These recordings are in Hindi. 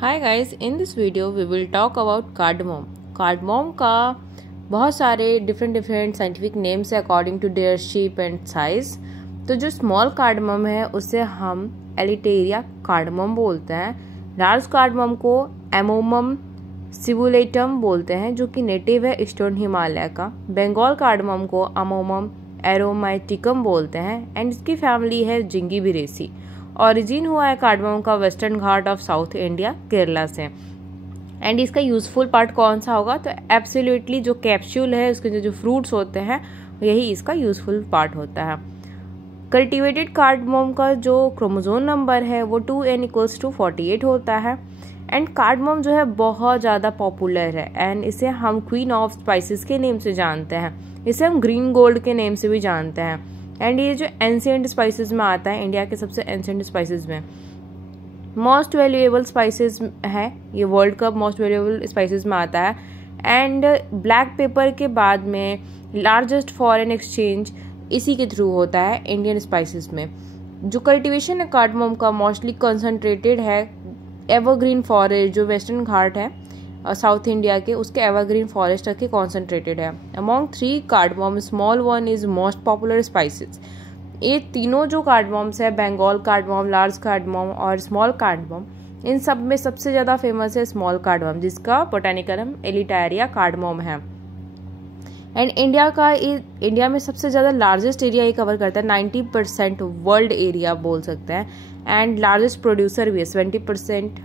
Hi guys, in this video we will talk about cardamom. Cardamom का बहुत सारे डिफरेंट साइंटिफिक नेम्स है according to their shape and size. तो जो स्मॉल कार्डमोम है उसे हम एलिटेरिया कार्डमोम बोलते हैं। लार्ज कार्डमोम को एमोमम सिबुलेटम बोलते हैं जो कि नेटिव है ईस्टर्न हिमालय का। बंगाल कार्डमोम को अमोमम एरोमेटिकम बोलते हैं एंड इसकी फैमिली है जिंगिबिरेसी। ओरिजिन हुआ है कार्डमोम का western Ghat of south India Kerala से। एंड इसका यूजफुल पार्ट कौन सा होगा? तो एब्सोल्युटली जो कैप्सूल है उसके जो फ्रूट्स होते हैं यही इसका यूजफुल पार्ट होता है। कल्टिवेटेड कार्डमोम का जो क्रोमोसोम नंबर है वो 2n=48 होता है। एंड कार्डमोम जो है बहुत ज़्यादा पॉपुलर है एंड इसे हम क्वीन ऑफ स्पाइसेस के नेम से जानते हैं। इसे हम ग्रीन गोल्ड के नेम से भी जानते हैं। एंड ये जो एंशिएंट स्पाइसेस में आता है, इंडिया के सबसे एंशिएंट स्पाइसेस में मोस्ट वैल्यूएबल स्पाइसेस है। ये वर्ल्ड का मोस्ट वैल्यूएबल स्पाइसेस में आता है। एंड ब्लैक पेपर के बाद में लार्जेस्ट फॉरेन एक्सचेंज इसी के थ्रू होता है इंडियन स्पाइसेस में। जो कल्टीवेशन है कार्डमोम का मोस्टली कंसंट्रेटेड है एवरग्रीन फॉरेस्ट जो वेस्टर्न घाट है साउथ इंडिया के, उसके एवरग्रीन फॉरेस्ट तक के कॉन्सेंट्रेटेड है। Among 3 cardamom small one is most popular spices. ये तीनों जो कार्डमोम्स है, बंगाल कार्डमोम, लार्ज कार्डमोम और स्मॉल कार्डमोम, इन सब में सबसे ज़्यादा फेमस है स्मॉल कार्डमोम जिसका बोटानिकल नाम एलिटेरिया कार्डमोम है। एंड इंडिया में सबसे ज़्यादा लार्जेस्ट एरिया ये कवर करता है, 90% वर्ल्ड एरिया बोल सकते हैं। एंड लार्जेस्ट प्रोड्यूसर भी है, 20%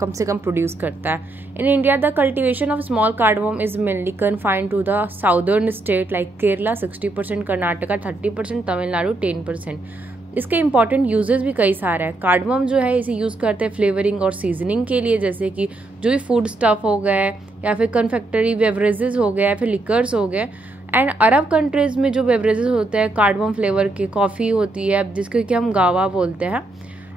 कम से कम प्रोड्यूस करता है। In India the cultivation of small cardamom is mainly confined to the southern state like Kerala 60%, Karnataka 30%, Tamil Nadu 10%। इसके इंपॉर्टेंट यूजेस भी कई सारे हैं। कार्डमोम जो है इसे यूज़ करते हैं फ्लेवरिंग और सीजनिंग के लिए, जैसे कि जो भी फूड स्टफ हो गए या फिर कन्फेक्टरी बेवरेजेस हो गए या फिर लिकर्स हो गए। एंड अरब कंट्रीज में जो बेवरेजेस होते हैं कार्डमोम फ्लेवर की, कॉफ़ी होती है जिसको कि हम गावा बोलते हैं।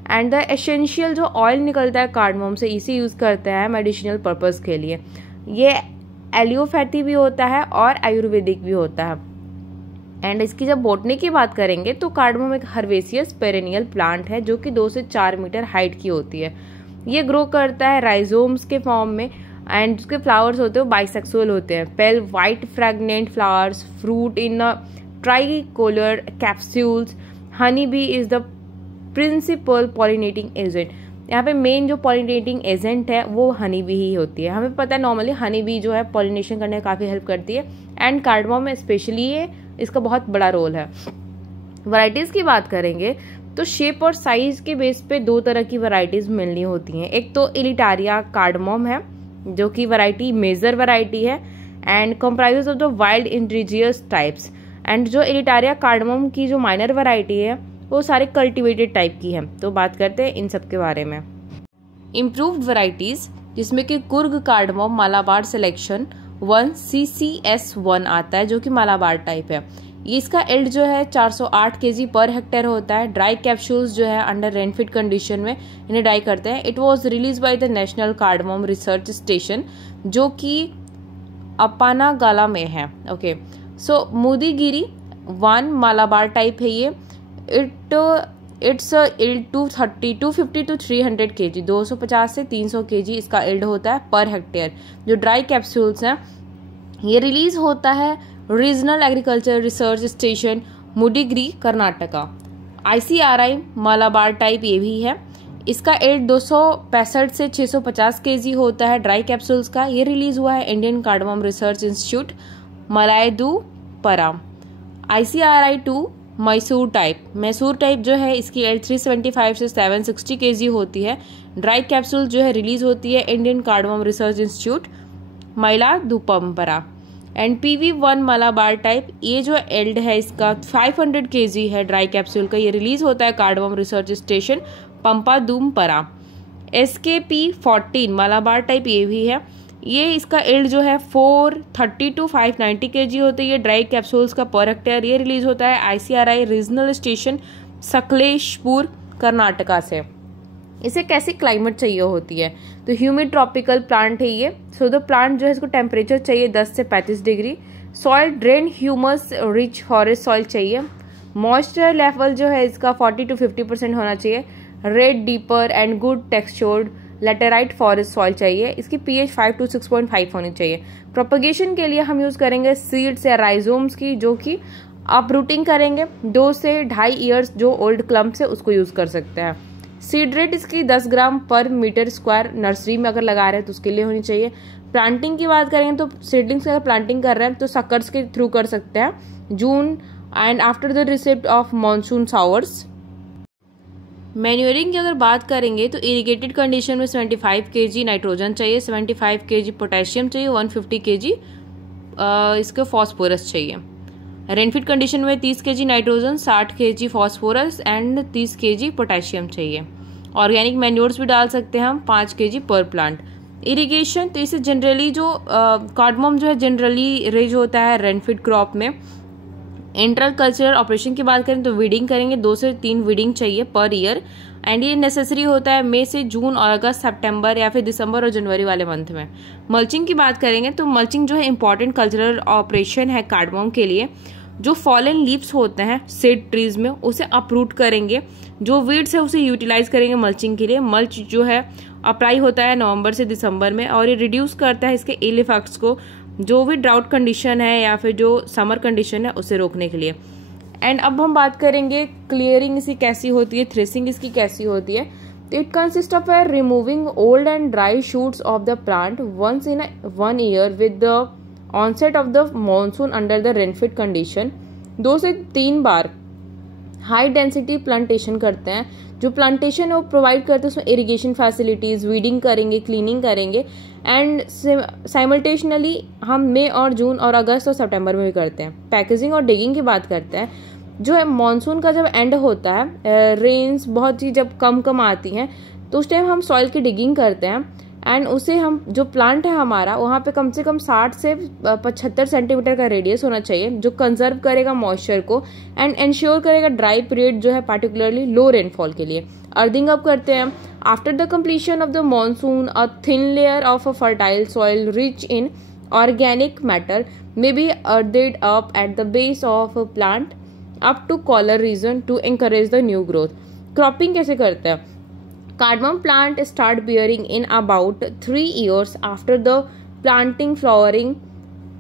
एंड द एसेंशियल जो ऑयल निकलता है कार्डमोम से इसे यूज़ करते हैं मेडिसिनल पर्पस के लिए। ये एलियोपैथी भी होता है और आयुर्वेदिक भी होता है। एंड इसकी जब बोटनी की बात करेंगे तो कार्डमोम एक हर्बेसियस पेरेनियल प्लांट है जो कि 2 से 4 मीटर हाइट की होती है। ये ग्रो करता है राइजोम्स के फॉर्म में एंड उसके फ्लावर्स होते हैं बाइसेक्सुअल होते हैं। Pale white fragrant flowers, fruit in tricolour capsules. Honey bee is the principal pollinating agent. यहाँ पे मेन जो पॉलिनेटिंग एजेंट है वो हनी बी ही होती है। हमें पता है नॉर्मली हनी बी जो है पॉलिनेशन करने में काफ़ी हेल्प करती है एंड कार्डमोम में स्पेशली इसका बहुत बड़ा रोल है। वैरायटीज़ की बात करेंगे तो शेप और साइज के बेस पे 2 तरह की वैरायटीज़ मेनली होती हैं। एक तो एलिटेरिया कार्डमोम है जो कि वैरायटी मेजर वैरायटी है and comprises of the wild indigenous types. And जो एलिटेरिया कार्डमोम की जो माइनर वैरायटी है वो सारे कल्टिवेटेड टाइप की है। तो बात करते हैं इन सब के बारे में। इम्प्रूव्ड वैरायटीज जिसमें कि Coorg cardamom Malabar selection 1 CCS1 आता है जो कि मालाबार टाइप है। ये इसका एल्ड जो है 408 kg पर हेक्टेयर होता है। ड्राई कैप्सूल्स जो है अंडर रेनफिट कंडीशन में इन्हें ड्राई करते हैं। It was release by the national cardamom research station जो कि अपानागाला में है। ओके, सो मुदीगिरी 1 मालाबार टाइप है ये। इट्स इल्ड 250 to 300 kg, 250 से 300 kg इसका इल्ड होता है पर हेक्टेयर। जो ड्राई कैप्सूल्स हैं ये रिलीज होता है regional agriculture research station Mudigere Karnataka. ICRI Malabar type ये भी है। इसका इल्ड 265 से 650 kg होता है ड्राई कैप्सूल्स का। ये रिलीज हुआ है Indian cardamom research institute Myladumpara. ICRI 2 Mysore type जो है इसकी एल्ड 375 से 760 kg होती है। ड्राई कैप्सूल जो है रिलीज होती है Indian cardamom research institute Myladumpara. And PV1 Malabar type ये जो एल्ड है इसका 500 kg है ड्राई कैप्सूल का। ये रिलीज होता है cardamom research station Pampadumpara. SKP14 Malabar type ये भी है। ये इसका एल्ड जो है 430 to 590 kg होती है ड्राई कैप्सूल्स का पर हेक्टेयर। ये रिलीज होता है ICRI regional station Sakleshpur Karnataka से। इसे कैसी क्लाइमेट चाहिए होती है? तो ह्यूमिड ट्रॉपिकल प्लांट है ये। सो द प्लांट जो है इसको टेम्परेचर चाहिए 10 से 35 degree. Soil drain humus rich forest soil चाहिए। मॉइस्चर लेवल जो है इसका 40 to 50% होना चाहिए। Red deeper and good textured laterite forest soil चाहिए। इसकी pH 5 to 6.5 होनी चाहिए। प्रोपगेशन के लिए हम यूज़ करेंगे सीड्स या राइजोम्स की, जो कि अपरूटिंग करेंगे। 2 से 2.5 ईयर्स जो ओल्ड क्लम्प्स है उसको यूज़ कर सकते हैं। सीड रेट इसकी 10 ग्राम पर मीटर स्क्वायर नर्सरी में अगर लगा रहे हैं तो उसके लिए होनी चाहिए। प्लांटिंग की बात करेंगे तो सीडलिंग्स अगर प्लांटिंग कर रहे हैं तो सकर्स के थ्रू कर सकते हैं, June and after the receipt of monsoon showers. Manuring की अगर बात करेंगे तो इरिगेटेड कंडीशन में 75 kg नाइट्रोजन चाहिए, 75 kg पोटेशियम चाहिए, 150 kg इसके फॉस्फोरस चाहिए। रेनफीड कंडीशन में 30 kg nitrogen, 60 kg phosphorus and 30 kg potassium चाहिए। ऑर्गेनिक मैन्योर्स भी डाल सकते हैं हम 5 kg पर प्लांट। इरिगेशन तो इसे जनरली जो कार्डमम जो है जनरली रेज होता है रेनफीड क्रॉप में। इंटर कल्चरल ऑपरेशन की बात करें तो वीडिंग करेंगे, 2 से 3 वीडिंग चाहिए पर ईयर एंड ये नेसेसरी होता है मई से जून और अगस्त, सितंबर या फिर दिसंबर और जनवरी वाले मंथ में। मल्चिंग की बात करेंगे तो मल्चिंग जो है इंपॉर्टेंट कल्चरल ऑपरेशन है कार्डमम के लिए। जो फॉलन लीव्स होते हैं सीड ट्रीज में उसे अपरूट करेंगे, जो वीड्स है उसे यूटिलाइज करेंगे मल्चिंग के लिए। मल्च जो है अप्लाई होता है नवंबर से दिसंबर में और ये रिड्यूस करता है इसके इल इफेक्ट्स को, जो भी ड्राउट कंडीशन है या फिर जो समर कंडीशन है उसे रोकने के लिए। एंड अब हम बात करेंगे क्लियरिंग इसकी कैसी होती है, थ्रेसिंग इसकी कैसी होती है। तो it consist of removing old and dry shoots of the plant once in 1 year with the onset of the monsoon under the rainfed condition. 2 से 3 बार हाई डेंसिटी प्लांटेशन करते हैं। जो प्लांटेशन है वो प्रोवाइड करते हैं, उसमें इरिगेशन फैसिलिटीज, वीडिंग करेंगे, क्लीनिंग करेंगे एंड साइमल्टेशनली हम मई और जून और अगस्त और सितंबर में भी करते हैं। पैकेजिंग और डिगिंग की बात करते हैं। जो है मानसून का जब एंड होता है, रेन्स बहुत ही जब कम आती हैं तो उस टाइम हम सॉइल की डिगिंग करते हैं एंड उसे हम जो प्लांट है हमारा वहाँ पे कम से कम 60 से 75 सेंटीमीटर का रेडियस होना चाहिए, जो कंजर्व करेगा मॉइस्चर को एंड इंश्योर करेगा ड्राई पीरियड जो है पार्टिकुलरली लो रेनफॉल के लिए। अर्थिंग अप करते हैं। After the completion of the monsoon a thin layer of a fertile soil rich in organic matter may be earthed up at the base of a plant up to collar region to encourage the new growth. Cropping कैसे करते हैं? Cardamom plant start bearing in about 3 years after the planting. Flowering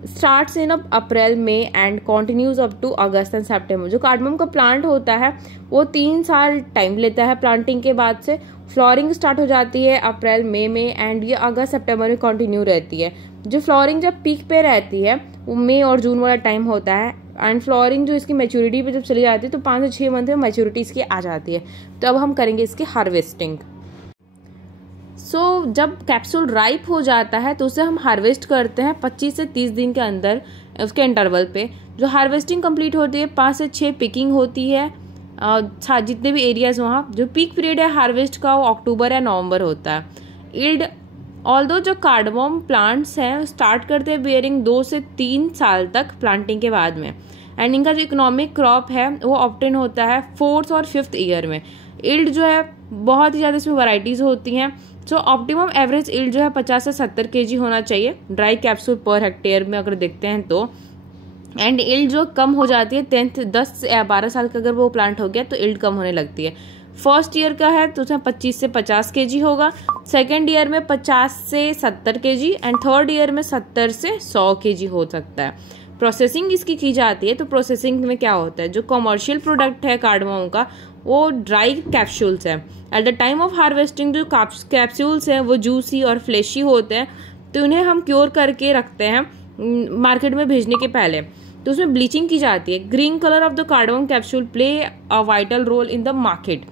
starts in April, May and continues up to August and September. जो कार्डमम का प्लांट होता है वो 3 साल टाइम लेता है प्लांटिंग के बाद से। फ्लोरिंग स्टार्ट हो जाती है अप्रैल मई में एंड ये अगस्त सितंबर में कंटिन्यू रहती है। जो फ्लोरिंग जब पीक पे रहती है वो मई और जून वाला टाइम होता है एंड फ्लोरिंग जो इसकी मैच्योरिटी पे जब चली जाती है तो 5 से 6 मंथ में मैच्योरिटी इसकी आ जाती है। तो अब हम करेंगे इसकी हार्वेस्टिंग। जब कैप्सूल राइप हो जाता है तो उसे हम हार्वेस्ट करते हैं 25 से 30 दिन के अंदर उसके इंटरवल पे। जो हार्वेस्टिंग कंप्लीट होती है 5 से 6 पिकिंग होती है जितने भी एरियाज वहाँ। जो पीक पीरियड है हार्वेस्ट का वो अक्टूबर या नवंबर होता है। इल्ड ऑल्दो जो कार्डमम प्लांट्स हैं स्टार्ट करते हैं बियरिंग 2 से 3 साल तक प्लांटिंग के बाद में एंड इनका जो इकोनॉमिक क्रॉप है वो ऑब्टेन होता है 4th और 5th ईयर में। इल्ड जो है बहुत ही ज़्यादा इसमें वैरायटीज होती हैं। जो ऑप्टिमम एवरेज इल्ड जो है 50 से 70 kg होना चाहिए ड्राई कैप्सूल पर हेक्टेयर में अगर देखते हैं तो। एंड इल्ड जो कम हो जाती है 10 या 12 साल का अगर वो प्लांट हो गया तो इल्ड कम होने लगती है। फर्स्ट ईयर का है तो उसमें 25 से 50 kg होगा, सेकेंड ईयर में 50 से 70 kg एंड थर्ड ईयर में 70 से 100 kg हो सकता है। प्रोसेसिंग इसकी की जाती है तो प्रोसेसिंग में क्या होता है, जो कमर्शियल प्रोडक्ट है कार्डमम का वो ड्राई कैप्सूल्स है। At the time of harvesting जो कैप्सूल्स हैं वो जूसी और फ्लेशी होते हैं तो उन्हें हम क्योर करके रखते हैं मार्केट में भेजने के पहले। तो उसमें ब्लीचिंग की जाती है। Green colour of the cardamom capsule play a vital role in the market.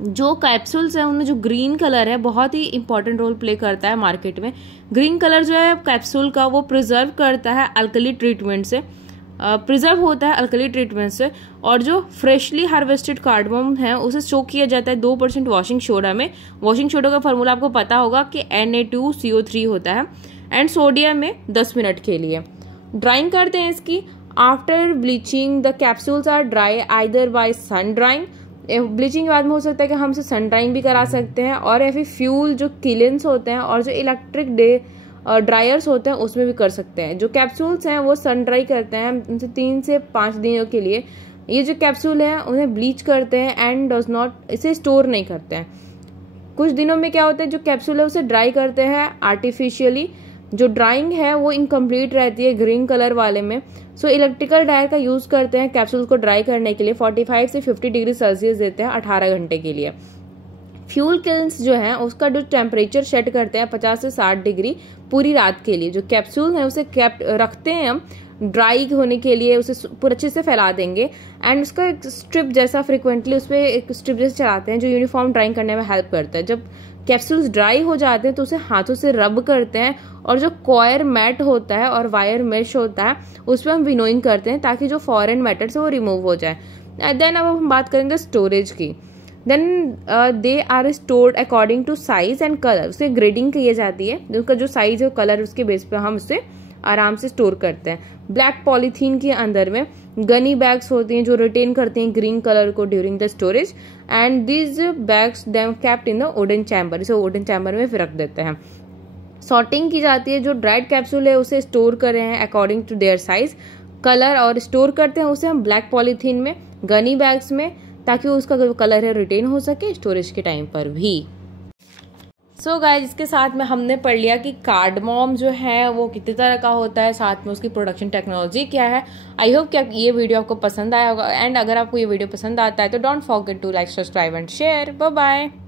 जो कैप्सूल्स हैं उनमें जो ग्रीन कलर है बहुत ही इंपॉर्टेंट रोल प्ले करता है मार्केट में। ग्रीन कलर जो है कैप्सूल का वो प्रिजर्व करता है अल्कली ट्रीटमेंट से, प्रिजर्व होता है अल्कली ट्रीटमेंट से। और जो फ्रेशली हार्वेस्टेड कार्डमम है उसे सोक किया जाता है 2% वॉशिंग सोडा में। वॉशिंग सोडा का फार्मूला आपको पता होगा कि Na2CO3 होता है एंड सोडियम में 10 मिनट के लिए। ड्राइंग करते हैं इसकी। After bleaching the capsules are dry either by sun drying. Bleaching के बाद में हो सकता है कि हम सें सन ड्राइंग भी करा सकते हैं और या फिर फ्यूल जो किलिन्स होते हैं और जो इलेक्ट्रिक ड्रायर्स होते हैं उसमें भी कर सकते हैं। जो कैप्सूल्स हैं वो सन ड्राई करते हैं उनसे 3 से 5 दिनों के लिए। ये जो कैप्सूल है उन्हें ब्लीच करते हैं एंड डज नॉट, इसे स्टोर नहीं करते हैं। कुछ दिनों में क्या होता है, जो कैप्सूल है उसे ड्राई करते हैं आर्टिफिशियली। जो ड्राइंग है वो इनकम्प्लीट रहती है ग्रीन कलर वाले में। सो इलेक्ट्रिकल ड्रायर का यूज करते हैं कैप्सूल को ड्राई करने के लिए। 45 से 50 डिग्री सेल्सियस देते हैं 18 घंटे के लिए। फ्यूल किल्स जो है उसका जो टेम्परेचर सेट करते हैं 50 से 60 डिग्री पूरी रात के लिए। जो कैप्सूल है उसे रखते हैं हम ड्राई होने के लिए, उसे पूरे अच्छे से फैला देंगे एंड उसका एक स्ट्रिप जैसा फ्रिक्वेंटली उस पर एक स्ट्रिप जैसे चलाते हैं जो यूनिफॉर्म ड्राइंग करने में हेल्प करता है। जब कैप्सूल्स ड्राई हो जाते हैं तो उसे हाथों से रब करते हैं और जो कॉयर मैट होता है और वायर मेश होता है उस पर हम विनोइंग करते हैं ताकि जो फॉरेन मैटर से वो रिमूव हो जाए। देन अब हम बात करेंगे स्टोरेज की। Then they are stored according to size and colour. उसे ग्रेडिंग की जाती है, उसका जो साइज है कलर उसके बेस पे हम उसे आराम से स्टोर करते हैं। ब्लैक पॉलीथीन के अंदर में गनी बैग्स होती हैं जो रिटेन करते हैं ग्रीन कलर को during the storage and these bags them kept in the wooden chamber. इसे वुडन चैम्बर में रख देते हैं। सॉर्टिंग की जाती है, जो ड्राइड कैप्सूल है उसे स्टोर कर रहे हैं according to their size colour और स्टोर करते हैं उसे हम ब्लैक पॉलीथीन में गनी बैग्स में ताकि उसका जो कलर है रिटेन हो सके स्टोरेज के टाइम पर भी। सो गाइस, इसके साथ में हमने पढ़ लिया कि कार्डमोम जो है वो कितने तरह का होता है, साथ में उसकी प्रोडक्शन टेक्नोलॉजी क्या है। आई होप कि ये वीडियो आपको पसंद आया होगा एंड अगर आपको ये वीडियो पसंद आता है तो don't forget to like, subscribe and share. Bye bye.